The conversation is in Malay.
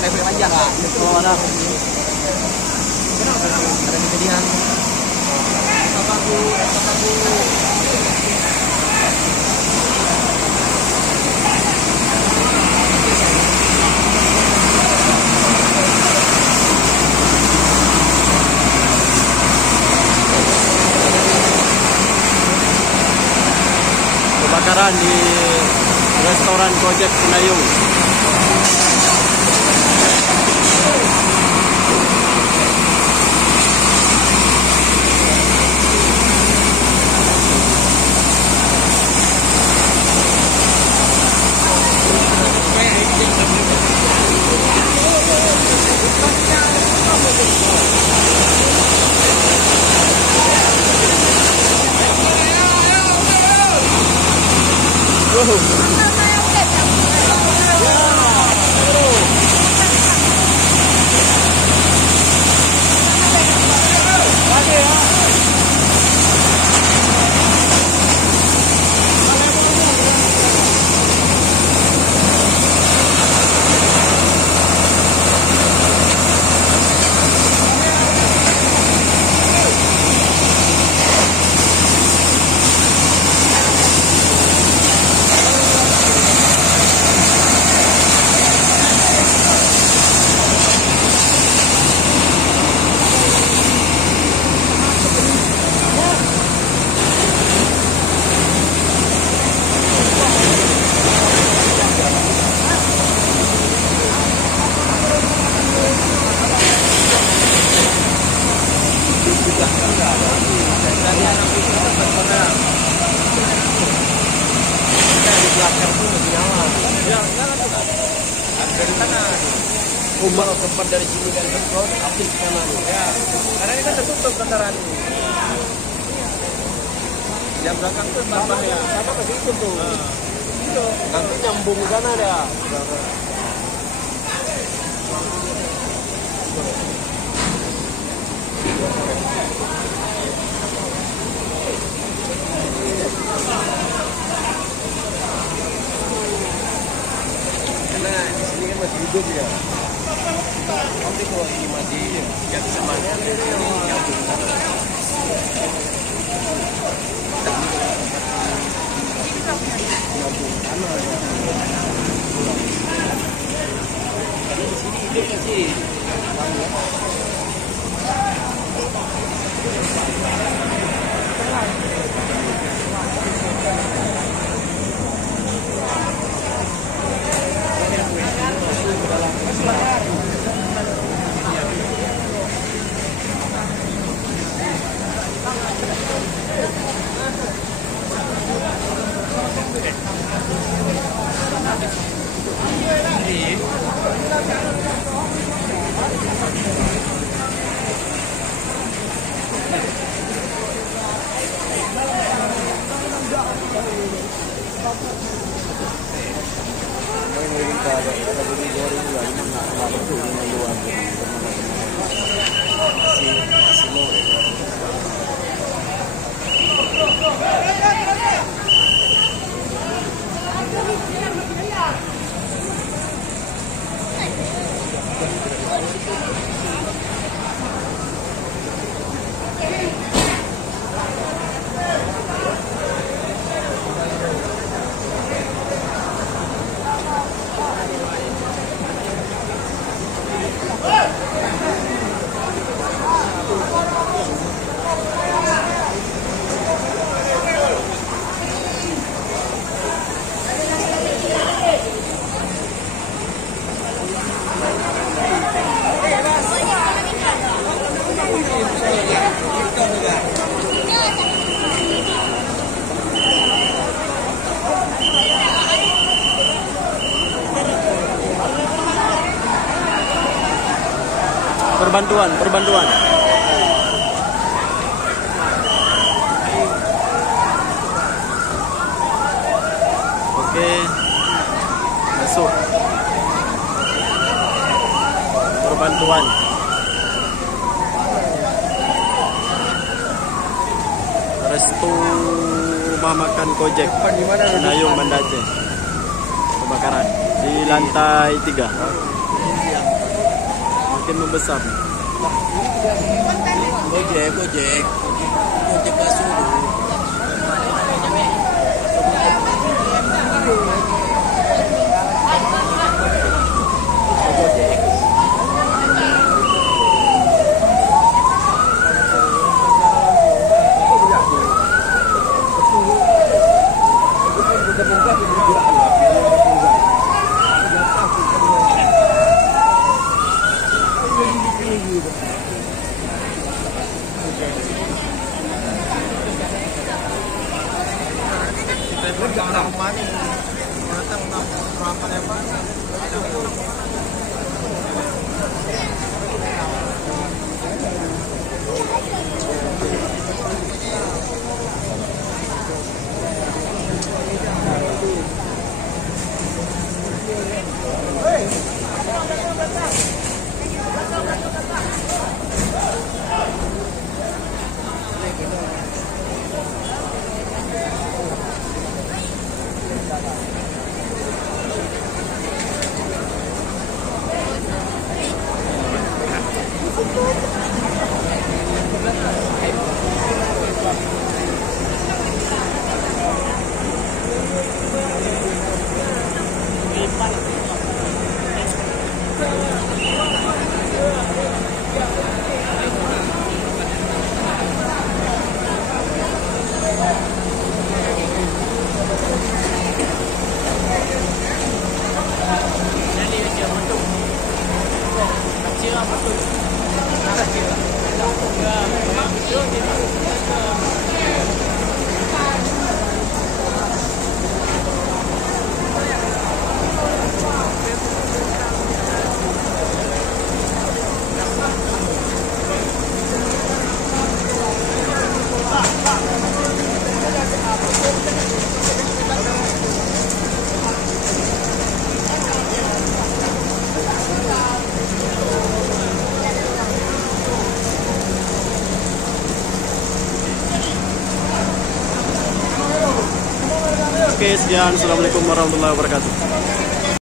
level panjang lah. Oh, alah. Ada kejadian. Apa kebakaran di restoran Gojek Senayung. dari sana. Kalau tempat dari sini dari tempat aktif sana. Ya, karena ini kan tertutup kendaraan ini. Yang belakang tuh bahaya. Sama ke situ tuh. Nanti nyambung sana dia. Karena di sini kan masih hidup ya. Nanti kalau ini masih jadi semuanya nyambung sana. Di sini hidup masih. Perbantuan. Oke, masuk. Perbantuan. Restu rumah makan Gojek Senayung Banda Aceh. Kebakaran di lantai 3. makin membesar. Gojek bakso dulu. Oke, sekian. Assalamualaikum warahmatullahi wabarakatuh.